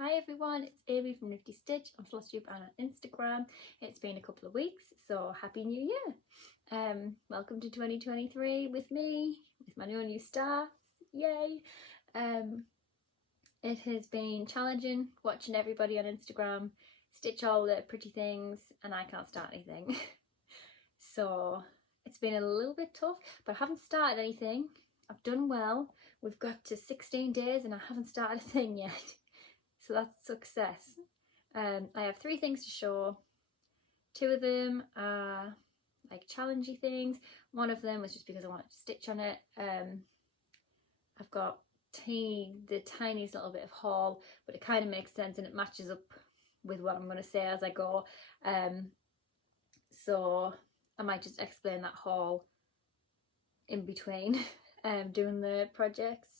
Hi everyone, it's Amy from Nifty Stitch on Flosstube and on Instagram. It's been a couple of weeks, so Happy New Year! Welcome to 2023 with me, with my new starts, yay! It has been challenging watching everybody on Instagram stitch all the pretty things and I can't start anything. So it's been a little bit tough, but I haven't started anything. I've done well. We've got to 16 days and I haven't started a thing yet. So that's success. I have 3 things to show. 2 of them are like challenging things. One of them was just because I wanted to stitch on it. I've got the tiniest little bit of haul, but it kind of makes sense and it matches up with what I'm going to say as I go. So I might just explain that haul in between doing the projects.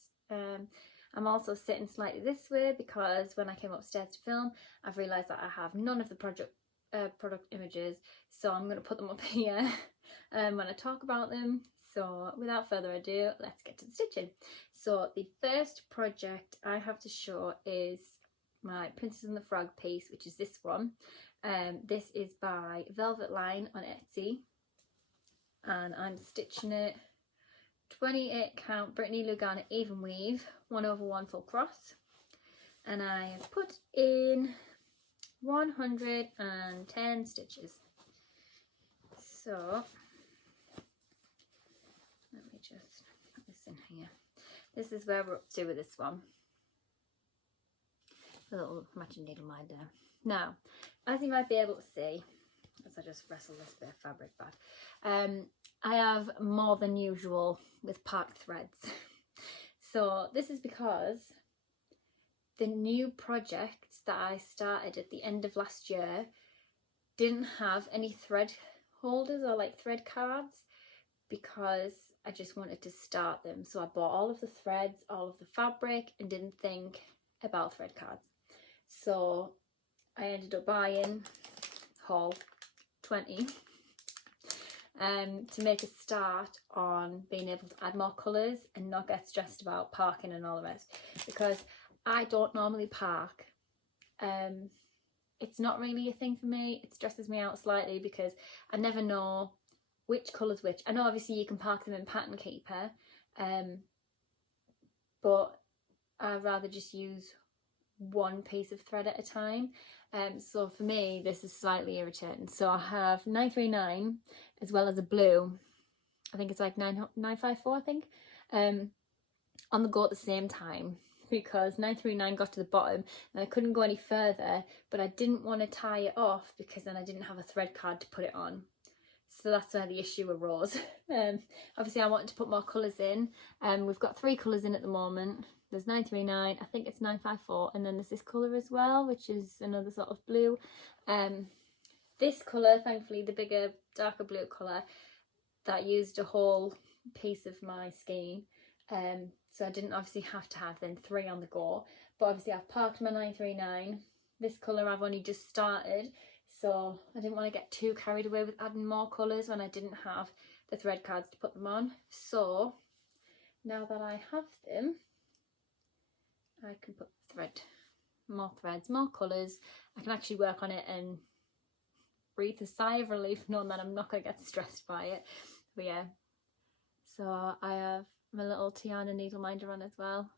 I'm also sitting slightly this way because when I came upstairs to film, I've realised that I have none of the product images, so I'm going to put them up here when I talk about them. So without further ado, let's get to the stitching. So the first project I have to show is my Princess and the Frog piece, which is this one. This is by Velvet Line on Etsy, and I'm stitching it 28 count Brittany Lugana even weave 1/1 full cross, and I have put in 110 stitches. So let me just put this in here. This is where we're up to with this one. A little matching needle minder. Now, as you might be able to see, as I just wrestle this bit of fabric back, I have more than usual with parked threads. So this is because the new projects that I started at the end of last year didn't have any thread holders or like thread cards, because I just wanted to start them. So I bought all of the threads, all of the fabric, and didn't think about thread cards. So I ended up buying haul 20 to make a start on being able to add more colours and not get stressed about parking and all the rest, because I don't normally park. It's not really a thing for me. It stresses me out slightly because I never know which colour's which. I know obviously you can park them in Pattern Keeper, but I'd rather just use one piece of thread at a time. So for me this is slightly irritating. So I have 939 as well as a blue, I think it's like 954 I think, on the go at the same time, because 939 got to the bottom and I couldn't go any further, but I didn't want to tie it off because then I didn't have a thread card to put it on. So that's where the issue arose. Obviously I wanted to put more colours in. We've got 3 colours in at the moment. There's 939, I think it's 954, and then there's this colour as well, which is another sort of blue. This colour, thankfully the bigger, darker blue colour, that used a whole piece of my skein. So I didn't obviously have to have then 3 on the go. But obviously I've parked my 939. This colour I've only just started, so I didn't want to get too carried away with adding more colours when I didn't have the thread cards to put them on. So now that I have them, I can put more threads, more colours. I can actually work on it and breathe a sigh of relief knowing that I'm not going to get stressed by it. But yeah, so I have my little Tiana needle minder on as well.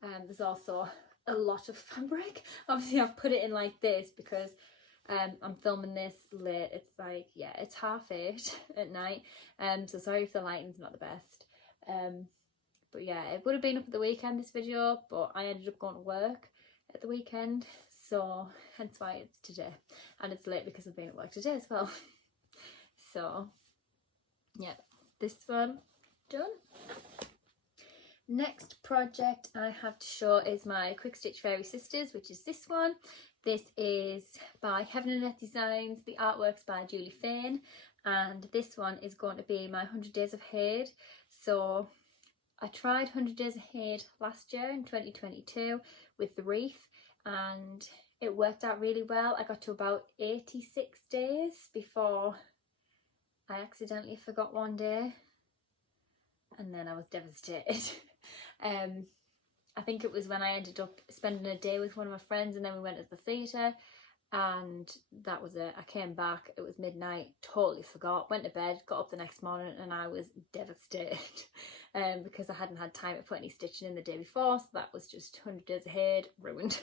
There's also a lot of fabric. Obviously I've put it in like this because I'm filming this late. It's like, yeah, it's 8:30 at night, so sorry if the lighting's not the best. But yeah, it would have been up at the weekend, this video, but I ended up going to work at the weekend, so hence why it's today. And it's late because I've been at work today as well. So yeah, this one done. Next project I have to show is my Quick Stitch Fairy Sisters, which is this one. This is by Heaven and Earth Designs. The artwork's by Julie Fain, and this one is going to be my 100 Days of Hade. So I tried 100 Days of Hade last year in 2022 with the wreath, and it worked out really well. I got to about 86 days before I accidentally forgot one day, and then I was devastated. I think it was when I ended up spending a day with one of my friends, and then we went to the theatre, and that was it. I came back, it was midnight, totally forgot, went to bed, got up the next morning, and I was devastated because I hadn't had time to put any stitching in the day before, so that was just 100 days ahead, ruined.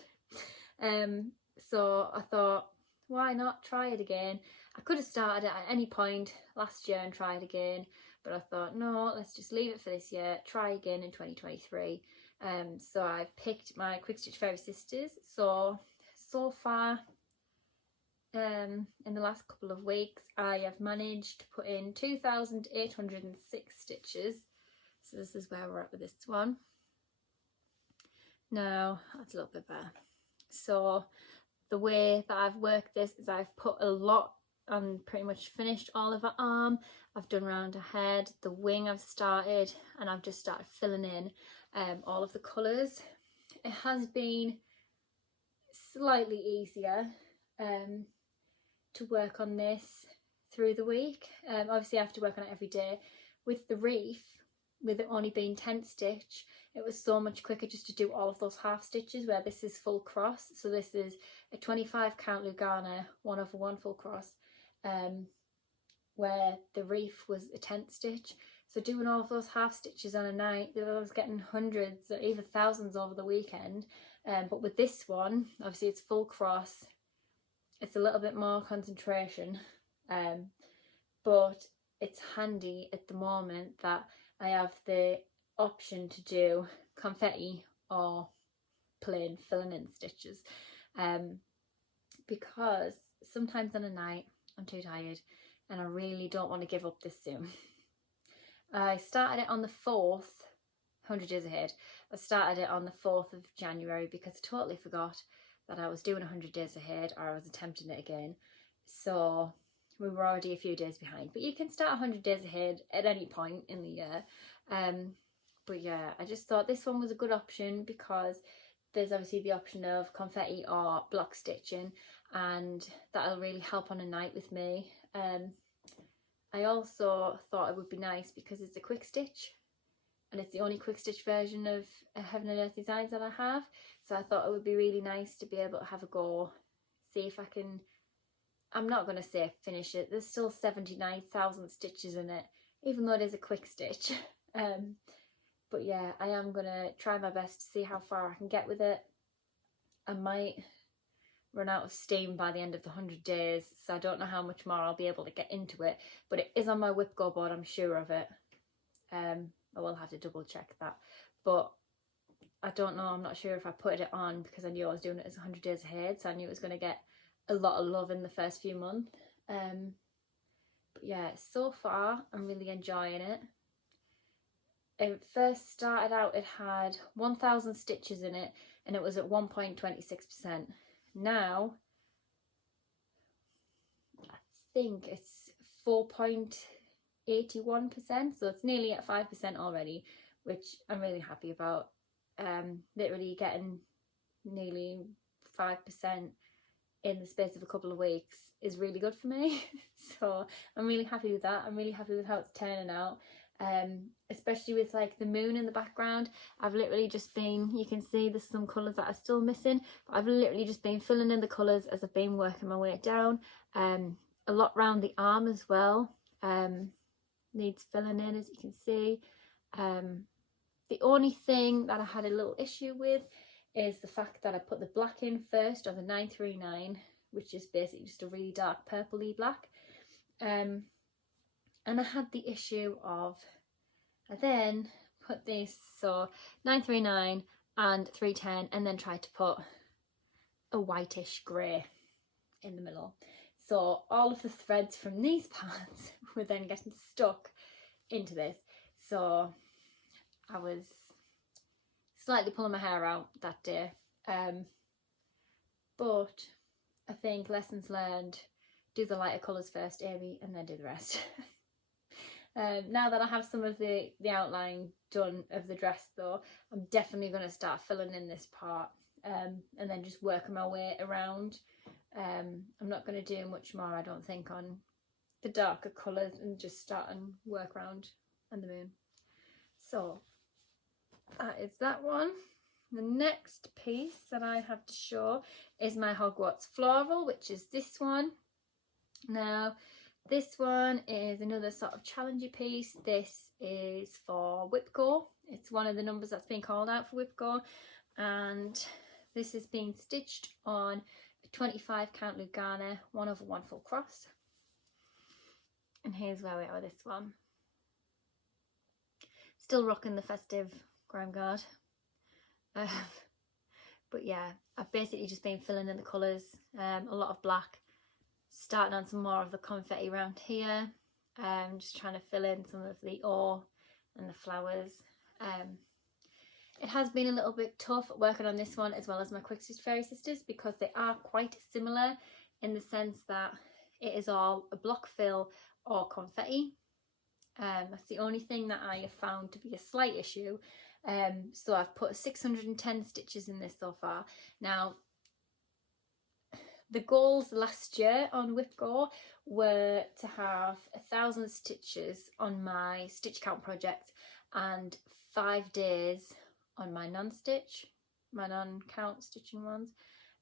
So I thought, why not try it again? I could have started it at any point last year and tried again, but I thought, no, let's just leave it for this year, try again in 2023. So I've picked my Quick Stitch Fairy Sisters. So far, in the last couple of weeks, I have managed to put in 2,806 stitches. So this is where we're at with this one. Now, that's a little bit better. So the way that I've worked this is I've put a lot and pretty much finished all of her arm. I've done round her head, the wing I've started, and I've just started filling in all of the colours. It has been slightly easier to work on this through the week. Obviously I have to work on it every day. With the reef, with it only being 10 stitch, it was so much quicker just to do all of those half stitches, where this is full cross. So this is a 25 count Lugana 1/1 full cross, where the reef was a 10th stitch. So doing all of those half stitches on a night, I was getting hundreds or even thousands over the weekend. But with this one, obviously it's full cross, it's a little bit more concentration, but it's handy at the moment that I have the option to do confetti or plain filling in stitches, because sometimes on a night I'm too tired and I really don't want to give up this soon. I started it on the 4th, 100 days ahead. I started it on the 4th of January because I totally forgot that I was doing 100 days ahead, or I was attempting it again. So we were already a few days behind, but you can start 100 days ahead at any point in the year. But yeah, I just thought this one was a good option because there's obviously the option of confetti or block stitching, and that'll really help on a night with me. I also thought it would be nice because it's a quick stitch, and it's the only quick stitch version of Heaven and Earth Designs that I have. So I thought it would be really nice to be able to have a go, see if I can, I'm not going to say finish it, there's still 79,000 stitches in it, even though it is a quick stitch. But yeah, I am going to try my best to see how far I can get with it. I might run out of steam by the end of the 100 days, so I don't know how much more I'll be able to get into it, but it is on my whip go board, I'm sure of it. I will have to double check that, but I don't know, I'm not sure if I put it on because I knew I was doing it as 100 days ahead, so I knew it was going to get a lot of love in the first few months. But yeah, so far I'm really enjoying it. It first started out, it had 1,000 stitches in it and it was at 1.26%. Now I think it's 4.81%, so it's nearly at 5% already, which I'm really happy about. Literally getting nearly 5% in the space of a couple of weeks is really good for me. So I'm really happy with that. I'm really happy with how it's turning out, especially with like the moon in the background. I've literally just been, you can see there's some colours that are still missing, but I've literally just been filling in the colours as I've been working my way down. A lot round the arm as well, needs filling in, as you can see. The only thing that I had a little issue with is the fact that I put the black in first, or the 939, which is basically just a really dark purpley black. And I had the issue of, I then put this, so 939 and 310, and then tried to put a whitish grey in the middle. So all of the threads from these parts were then getting stuck into this. So I was slightly pulling my hair out that day. But I think lessons learned, do the lighter colours first, Amy, and then do the rest. Now that I have some of the outline done of the dress though, I'm definitely going to start filling in this part, and then just working my way around. I'm not going to do much more, I don't think, on the darker colours, and just start and work around on the moon. So that is that one. The next piece that I have to show is my Hogwarts Floral, which is this one. Now, this one is another sort of challenging piece. This is for Whipcore. It's one of the numbers that's been called out for Whipcore, and this is being stitched on a 25 count Lugana 1/1 full cross. And here's where we are with this one. Still rocking the festive grime guard. But yeah, I've basically just been filling in the colours, a lot of black, starting on some more of the confetti around here, just trying to fill in some of the ore and the flowers. It has been a little bit tough working on this one as well as my Quick Stitch Fairy Sisters, because they are quite similar in the sense that it is all a block fill or confetti. That's the only thing that I have found to be a slight issue. So I've put 610 stitches in this so far. Now, the goals last year on Whipcore were to have 1,000 stitches on my stitch count project and 5 days on my non-count stitching ones.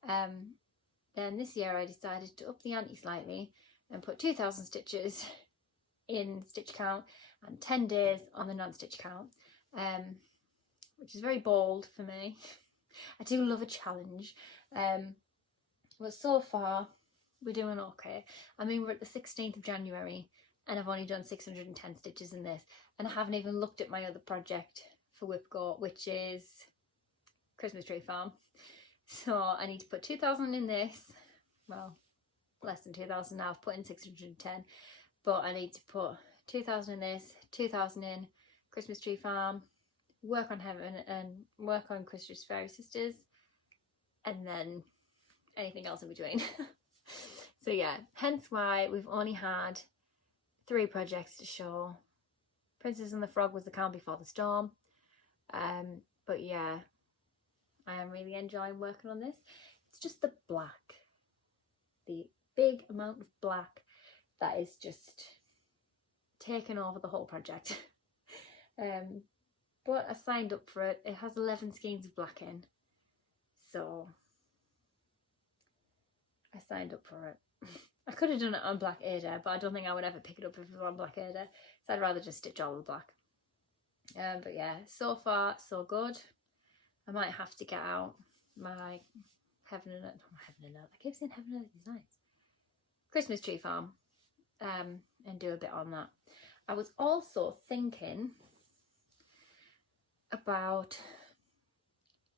Then this year I decided to up the ante slightly and put 2,000 stitches in stitch count and 10 days on the non-stitch count, which is very bold for me. I do love a challenge, but so far we're doing okay. I mean, we're at the 16th of January and I've only done 610 stitches in this, and I haven't even looked at my other project for Whipcore, which is Christmas Tree Farm. So I need to put 2,000 in this, well, less than 2,000 now. I've put in 610, but I need to put 2,000 in this, 2,000 in Christmas Tree Farm, work on Heaven and work on Christmas Fairy Sisters, and then anything else in between. So yeah, hence why we've only had 3 projects to show. Princess and the Frog was the calm before the storm. But yeah, I am really enjoying working on this. It's just the black, the big amount of black that is just taking over the whole project. But I signed up for it. It has 11 skeins of black in, so I signed up for it. I could have done it on Black Ada, but I don't think I would ever pick it up if it was on Black Ada, so I'd rather just stitch all the black. But yeah, so far so good. I might have to get out my Heaven and Earth, I keep saying Heaven and Earth Designs, Christmas Tree Farm, and do a bit on that. I was also thinking about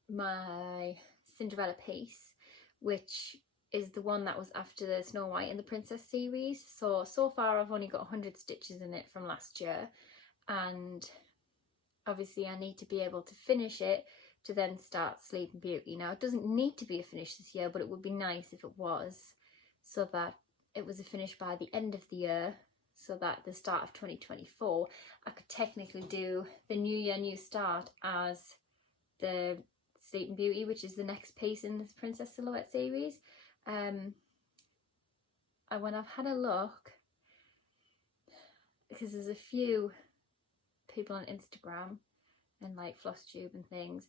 my Cinderella piece, which is the one that was after the Snow White and the Princess series. So far I've only got 100 stitches in it from last year, and obviously I need to be able to finish it to then start Sleeping Beauty. Now, it doesn't need to be a finish this year, but it would be nice if it was, so that it was a finish by the end of the year, so that the start of 2024 I could technically do the New Year New Start as the Sleeping Beauty, which is the next piece in this Princess Silhouette series. And when I've had a look, because there's a few people on Instagram and like Flosstube and things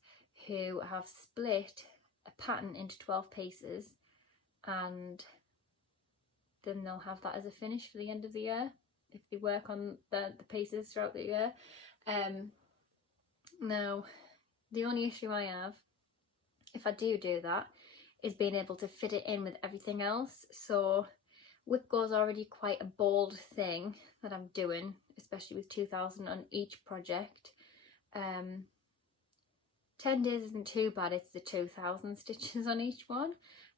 who have split a pattern into 12 pieces, and then they'll have that as a finish for the end of the year if they work on the pieces throughout the year. Now, the only issue I have, if I do that, is being able to fit it in with everything else. So Whipcore's already quite a bold thing that I'm doing, especially with 2,000 on each project. 10 days isn't too bad, it's the 2,000 stitches on each one.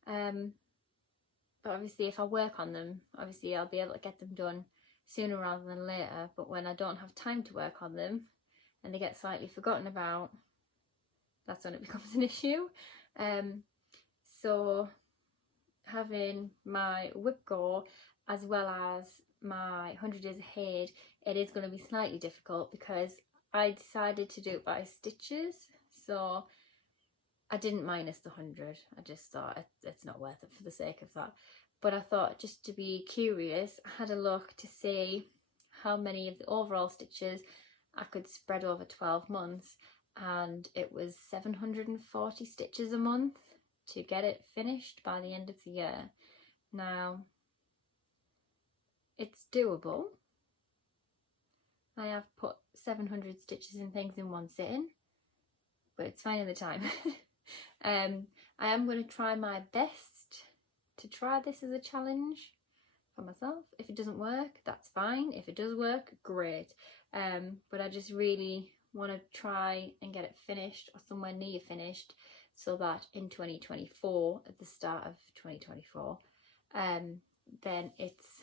But obviously if I work on them, obviously I'll be able to get them done sooner rather than later. But when I don't have time to work on them and they get slightly forgotten about, that's when it becomes an issue. So having my Whipcore as well as my 100 Days Ahead, it is going to be slightly difficult because I decided to do it by stitches. So I didn't minus the 100. I just thought it's not worth it for the sake of that. But I thought, just to be curious, I had a look to see how many of the overall stitches I could spread over 12 months. and it was 740 stitches a month to get it finished by the end of the year. Now, it's doable. I have put 700 stitches and things in one sitting, but it's finding the time. I am going to try my best to try this as a challenge for myself. If it doesn't work, that's fine. If it does work, great. But I just really want to try and get it finished or somewhere near finished, so that in 2024, at the start of 2024, then it's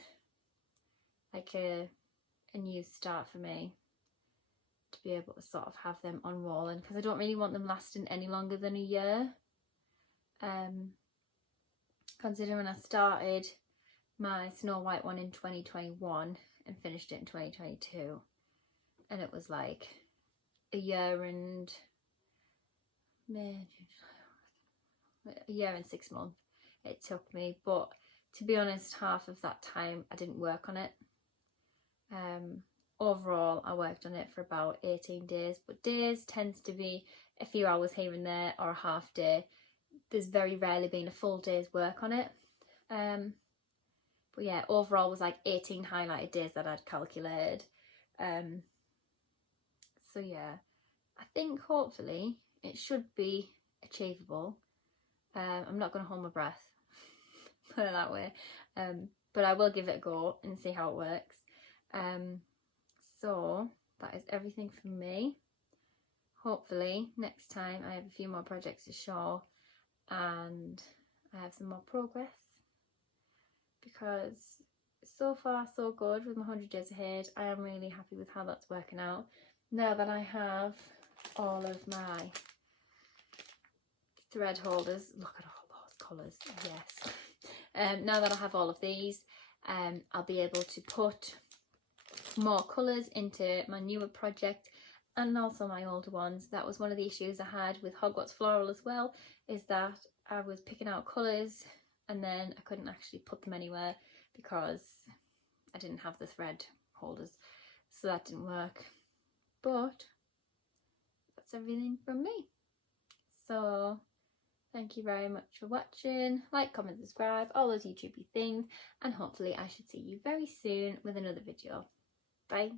like a new start for me to be able to sort of have them unrolling, because I don't really want them lasting any longer than a year. Considering I started my Snow White one in 2021 and finished it in 2022, and it was like a year and 6 months it took me. But to be honest, half of that time I didn't work on it. Overall I worked on it for about 18 days, but days tends to be a few hours here and there, or a half day. There's very rarely been a full day's work on it. But yeah, overall was like 18 highlighted days that I'd calculated. So yeah, I think hopefully it should be achievable. I'm not going to hold my breath, put it that way, but I will give it a go and see how it works. So that is everything from me. Hopefully next time I have a few more projects to show and I have some more progress, because so far so good with my 100 days ahead. I am really happy with how that's working out. Now that I have all of my thread holders, look at all those colours, yes. Now that I have all of these, I'll be able to put more colours into my newer project and also my older ones. That was one of the issues I had with Hogwarts Floral as well, is that I was picking out colours and then I couldn't actually put them anywhere because I didn't have the thread holders, so that didn't work. But that's everything from me. So thank you very much for watching. Like, comment, subscribe, all those YouTubey things, and hopefully I should see you very soon with another video. Bye.